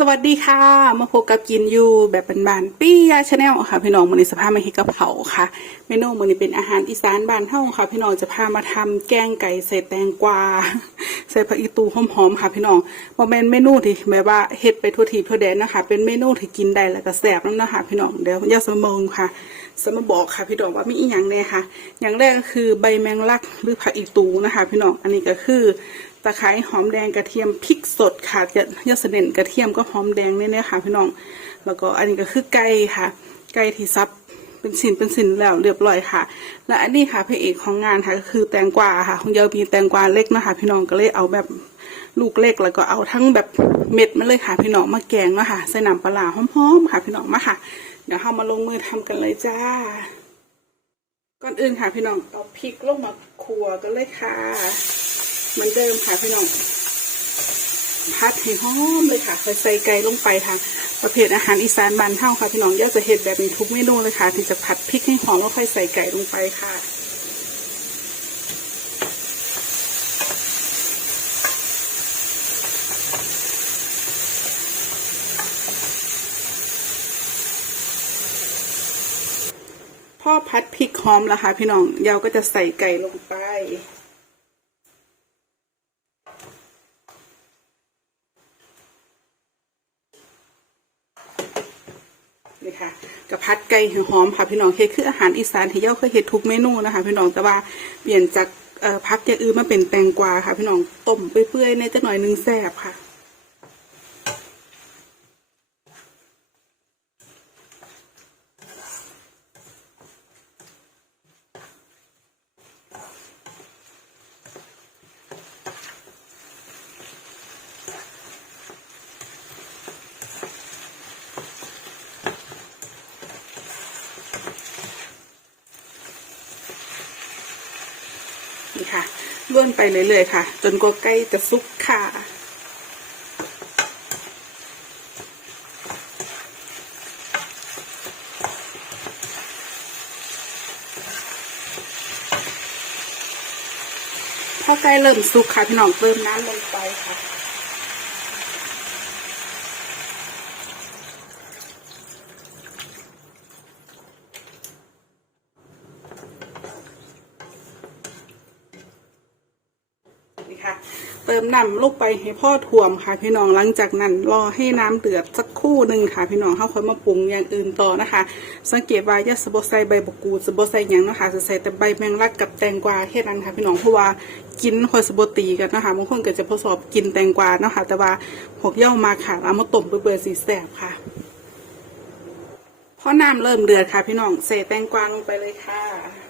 สวัสดีค่ะ มาพบกับกินยูแบบบานๆปี้ยาชาแนลค่ะพี่น้องมือในสภาพมาเฮ็ดกะเพราค่ะ เมนูมือนี้เป็นอาหารอีสานบ้านเฮาค่ะ พี่น้องจะพามาทำแกงไก่ใส่แตงกวาใส่ผักอีตูหอมๆค่ะ พี่น้องบ่แม่นเมนูที่แบบว่าเฮ็ดไปทั่วทีทั่วแดนนะคะ เป็นเมนูที่กินได้แล้วก็แซ่บนำนะคะพี่น้องเดี๋ยวย่าสมองค่ะสมาบอกค่ะ พี่น้องว่ามีอีหยังแน่ค่ะ อย่างแรกก็คือใบแมงลักหรือผักอีตูนะคะ พี่น้องอันนี้ก็คือ ตะไคร้หอมแดงกระเทียมพริกสดค่ะจะยอดเสน่นกระเทียมก็หอมแดงเนี่ยๆค่ะพี่น้อง แล้วก็อันนี้ก็คือไก่ค่ะ ไก่ที่ซับเป็นสินเป็นสินแล้วเรียบร้อยค่ะ และอันนี้ค่ะพระเอกของงานค่ะก็คือแตงกวาค่ะของเยามีแตงกวาเล็กนะคะพี่น้องก็เลยเอาแบบลูกเล็กแล้วก็เอาทั้งแบบเม็ดมาเลยค่ะ พี่น้องมาแกงเนาะค่ะใส่น้ำปลาหอมๆค่ะ พี่น้องมาค่ะ เดี๋ยวเรามาลงมือทำกันเลยจ้า ก่อนอื่นค่ะ พี่น้องเอาพริกลงมาคั่วกันเลยค่ะ มือนเดิมค่ะพี่น้องพัดให้หอมเลยค่ะค่อยใส่ไก่ลงไปค่ะประเภทอาหารอีสานบ้านเฮาค่ะพี่น้องอยากจะเห็ดแบบนี้ทุกเมนูเลยค่ะ ที่จะผัดพริกให้หอมแล้วค่อยใส่ไก่ลงไปค่ะพ่อพัดพริกหอมแล้วค่ะพี่น้องเยาก็จะใส่ไก่ลงไป นี่ค่ะกระพัดไก่หอมค่ะพี่น้องเฮ็ดคืออาหารอีสานที่เย่าเคยเฮ็ดทุกเมนูนะคะ พี่น้องแต่ว่าเปลี่ยนจากพักอย่างอื่นมาเป็นแตงกวาค่ะ พี่น้องต้มเปื่อยๆในจะหน่อยหนึงแซ่บค่ะ นี่ค่ะล้วนไปเรื่อยๆค่ะ จนกว่าใกล้จะสุกค่ะ พอใกล้เริ่มสุกค่ะพี่น้องเติมน้ำลงไปค่ะ ค่ะ เติมน้ำลูกไปให้พ่อท่วมค่ะพี่น้องหลังจากนั้นรอให้น้ำเดือดสักครู่หนึ่งค่ะ พี่น้องเขาค่อยมาปรุงอย่างอื่นต่อนะคะ สังเกตว่าย่าสะบใส่ใบบกูดสะบใส่หยังนะคะจะใส่แต่ใบแมงลักกับแตงกวาแค่นั้นค่ะ พี่น้องเพราะว่ากินคอยสะบตีกันนะคะบางคนก็จะผสมกินแตงกวาเนาะค่ะแต่ว่าหกเย่ามาค่ะเอามาต้มเปื่อยๆสีแสบค่ะพอน้ำเริ่มเดือดค่ะ พี่น้องใส่แตงกวาลงไปเลยค่ะ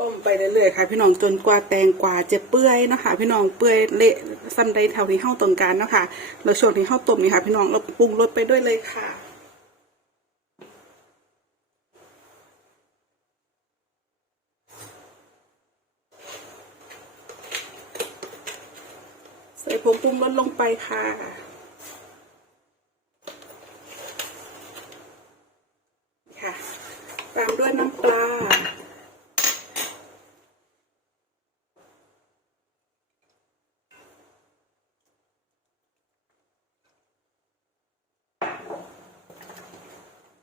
ต้มไปเรื่อยๆค่ะ พี่น้องจนกว่าแตงกวาจะเปื่อยนะคะพี่น้องเปื่อยเละซ้ำใดเท่าที่เฮาต้องการนะคะแล้วช่วงที่เฮาต้มนี่ค่ะพี่น้องเราปรุงรสไปด้วยเลยค่ะใส่ผงปรุงรสลงไปค่ะค่ะ ตามด้วยน้ำปลา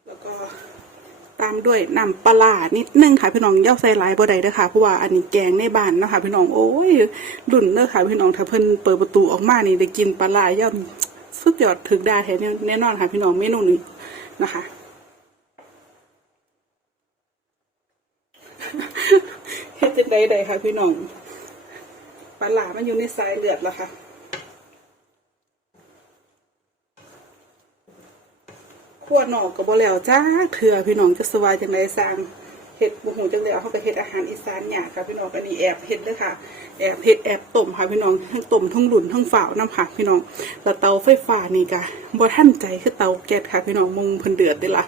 แล้วก็ตามด้วยน้ำปลานิดนึงค่ะพี่น้องย่าใส่หลายบ่ได้เด้อค่ะเพราะว่าอันนี้แกงในบ้านนะคะพี่น้องโอ้ยรุ่นเด้อค่ะพี่น้องถ้าเพิ่นเปิดประตูออกมานี่ได้กินปลาร้าย่อมสุดยอดถึกดาแท้แน่นอนค่ะพี่น้องเมนูนี้นะคะเฮ็ดจังไดใดค่ะพี่น้องปลาหลามันอยู่ในสายเลือดแล้วค่ะ ขวดหนอกก็บ่แล้วจ้าเถื่อพี่น้องจะสวายจังไดสร้างเฮ็ดบุหูจังเลยเขาก็เฮ็ดอาหารอีสานหยาค่ะพี่น้องอันนี้แอบเฮ็ดเลยค่ะแอบเฮ็ดแอบต้มค่ะพี่น้องทั้งต้มทั้งหลุนทั้งฝ่าวน้ำค่ะพี่น้องแล้วเตาไฟฟ้านี่ก็บ่ทันใจคือเตาแก๊สค่ะพี่น้องมุงเพิ่นเดือดเด้ล่ะ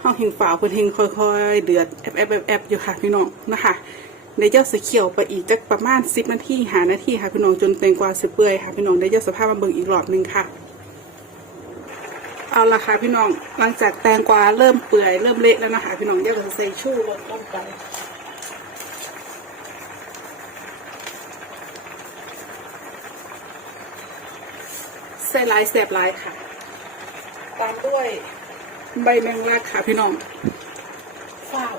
เฮาเฮงฝ่าวเพิ่นเฮงค่อยๆ เดือดแอบแอบแอบแอบอยู่ค่ะพี่น้องนะคะเดี๋ยวเจ้าสิเขียวไปอีกจักประมาณ10นาทีหานาทีค่ะพี่น้องจนแตงกวาสิเปื่อยค่ะพี่น้องเดี๋ยวเจ้าสภาพมาเบิ่งอีกรอบหนึงค่ะ เอาละค่ะพี่น้องหลังจากแตงกวาเริ่มเปื่อยเริ่มเละแล้วนะคะพี่น้องเดี๋ยวเราจะใส่ชูรสลงไปใส่ลายแสบลายค่ะ ตามด้วยใบแมงลักค่ะพี่น้องฝ้าว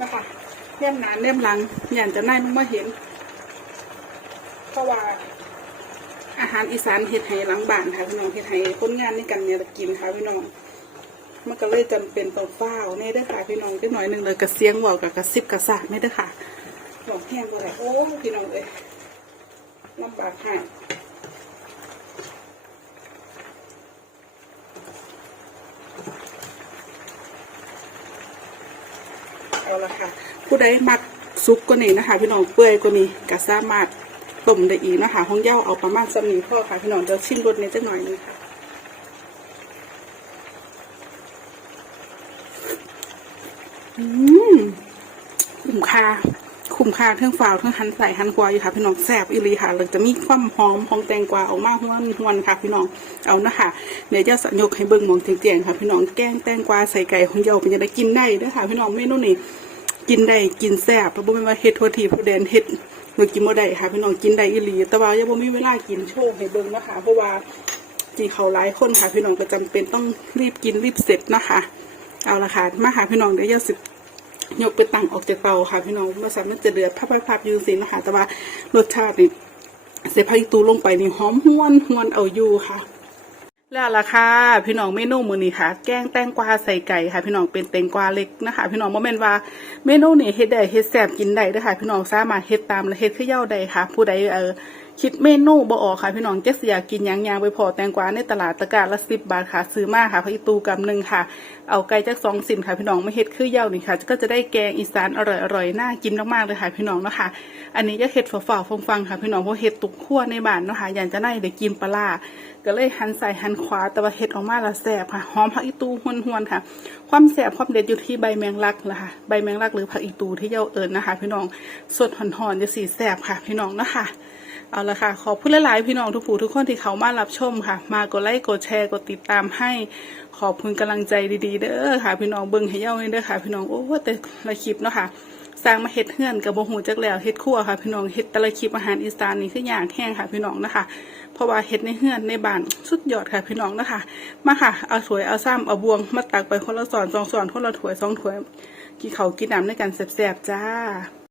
นะคะเลี่ยมหนานเลี่ยมหลังอย่างจะน่ายมึงมาเห็นเพราะว่า อาหารอีสานเฮ็ดให้หลังบ้านค่ะพี่น้องเฮ็ดให้คนงานในกันเนี่ยกินค่ะพี่น้องมันก็เลยจำเป็นต้องฟ้าวแน่เด้อค่ะพี่น้องจักหน่อยหนึงเลยกระเสียงเว้ากับกระซิบกระซากแน่เด้อค่ะหอกแห้งบ่ได้โอ้พี่น้องเอ้ยลำบากค่ะเอาละค่ะ ผู้ใดมักซุปกว่านี้นะคะ พี่น้องเปื่อยกว่านี้ก็สามารถ ต้มได้อีกนะคะห้องเย่าเอาประมาณสำนีพ่อค่ะพี่น้องจะชิมรสนี้จักหน่อยนึงค่ะอืมคุ้มค่าคุ้มค่าเทั้งฝาวเทั้งหันใส่หันกวาอยู่ค่ะพี่น้องแซ่บอีหลีค่ะเลยจะมีความหอมของแตงกวาออกมาห้วนหวนค่ะพี่น้องเอานะคะเดี๋ยวจะสัญญกให้เบิ่งมองเตียงๆค่ะพี่น้องแกงแตงกวาใส่ไก่ของเยาเป็นจะได้กินได้ด้วยค่ะพี่น้องเมนูนี้ กินได้กินแซ่บแล้วบ่แม่นว่าเฮ็ดทั่วทีผู้แดนเฮ็ดหรือกินบ่ได้ค่ะพี่น้องกินได้อีหลี แต่ว่ายังบ่มีเวลากินโชว์ให้เบิ่งนะคะ เพราะว่ากินเขาหลายคนค่ะ พี่น้องก็จำเป็นต้องรีบกินรีบเสร็จนะคะ เอาละค่ะมาหาพี่น้องเดี๋ยวยังสิยกไปตั้งออกจากเตาค่ะพี่น้องมาสามารถจะเดือดพับๆๆอยูสินะคะแต่ว่ารสชาตินี่เสพาริตูลงไปนี่หอมหวนหวนเอาอยู่ค่ะ แล้วล่ะค่ะพี่น้องเมนูมือนี้ค่ะ แกงแตงกวาใส่ไก่ค่ะพี่น้องเป็นแตงกวาเล็กนะคะ พี่น้องโมเม่นว่าเมนูนี้เฮ็ดได้เฮ็ดแซ่บกินได้ด้อค่ะ พี่น้องสามารถเฮ็ดตามและเฮ็ดขึ้นเย้าได้ค่ะ ผู้ใดเออ คิดเมนูบ่ออกค่ะพี่น้องจะสิอยากกินยังยางไปพอแตงกวาในตลาดตะการละ10บบาทค่ะ ซื้อมาค่ะพระอีตูกำหนึ่งค่ะ เอาไก่จักสองสินค่ะพี่น้องไม่เฮ็ดคือเย้านี่ค่ะ ก็จะได้แกงอีสานอร่อยๆน่ากินมากๆเลยค่ะพี่น้องเนาะค่ะ อันนี้จะเฮ็ดฝาๆฟังค่ะพี่น้องเพราะเฮ็ดตุกขั้วในบ้านเนาะค่ะอยากจะได้ได้กินปลาก็เลยหันใส่หันขวาแต่ว่าเฮ็ดออกมาละแซ่บค่ะหอมผักอีตูหวนๆค่ะ ความแซ่บความเด็ดอยู่ที่ใบแมงลักนะคะใบแมงลักหรือผักอีตูที่เย้าเอิญนะคะ พี่น้องสดหอนๆจะสีแซ่บค่ะ พี่น้องเนาะค่ะ เอาละค่ะ ขอบคุณหลายๆพี่น้องทุกผู้ทุกคนที่เขามารับชมค่ะ มากดไลค์กดแชร์กดติดตามให้ขอบคุณกำลังใจดีๆเด้อค่ะ พี่น้องเบิ่งให้เย้าเด้อค่ะ พี่น้องโอ้แต่ละคลิปเนาะค่ะสร้างมาเฮ็ดเฮือนกับบ่ฮู้จักแล้วเฮ็ดครัวค่ะ พี่น้องเฮ็ดแต่ละคลิปอาหารอีสานนี่คือยากแห้งค่ะ พี่น้องนะคะ เพราะว่าเฮ็ดในเฮือนในบ้านสุดยอดค่ะ พี่น้องนะคะ มาค่ะเอาถ้วยเอาซ้ำเอาบวงมาตักไปคนละสอนสองสอนคนละถ้วยสองถ้วยกินข้ากินน้ำด้วยกันแซ่บๆจ้า